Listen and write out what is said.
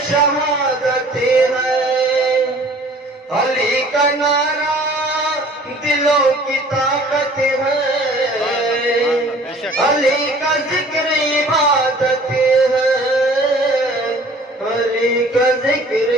शहादत है, अली का नारा दिलों की ताकत है, अली का जिक्र इबादत है, अली का जिक्र